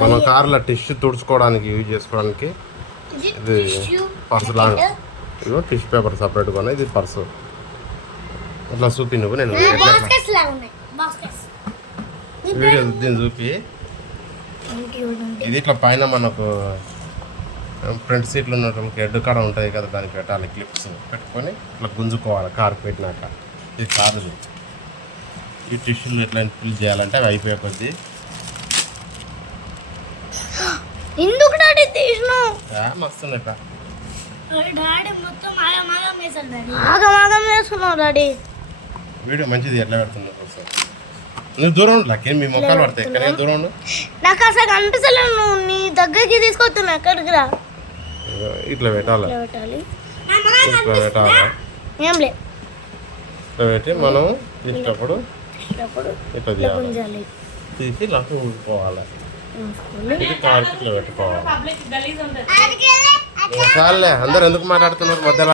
మనం కార్లో tissue తుడుచుకోవడానికి use చేసుకోవడానికి ఇది పర్సు లాగా. ఇదిగో టిష్యూ పేపర్ సపరేట్గా ఉన్నాయి. ఇది పర్సు అట్లా చూపి నువ్వు. నేను వీడియో దీన్ని చూపి ఇది ఇట్లా పైన మనకు ఫ్రంట్ సీట్లు ఉన్నటువంటి హెడ్ కాడ ఉంటుంది కదా, దానికి పెట్టాలి క్లిప్స్ పెట్టుకొని ఇట్లా గుంజుకోవాలి కారు పెట్టినాక. ఇది కారుది. ఈ టిష్యూలు ఎట్లా ఫిల్ చేయాలంటే అవి అయిపోయే కొద్దీ ఎందుకు డాడీ తీసినావు? మస్తుంది ఇట్లా ఆగమాగం చేస్తున్నావు డాడీ. వీడియో మంచిది ఎట్లా పెడుతున్నావు నువ్వు దూరం లక్కే మీ మొక్కలు పడతాయి. ఎక్కడ దూరం ఉండు. నాకు అసలు కనిపిస్తలేదు. నువ్వు నీ దగ్గరికి తీసుకొస్తున్నా ఎక్కడికి రా. ఇట్లా పెట్టాలి. ఇట్లా పెట్టాలి. ఏం లే ఇట్లా పెట్టి మనం తీసేటప్పుడు ఇట్లా చేయాలి. తీసి నాకు ఊడిపోవాలి. ఇది కారుకి ఇట్లా పెట్టుకోవాలి. చాలే అందరు ఎందుకు మాట్లాడుతున్నారు మధ్యలో?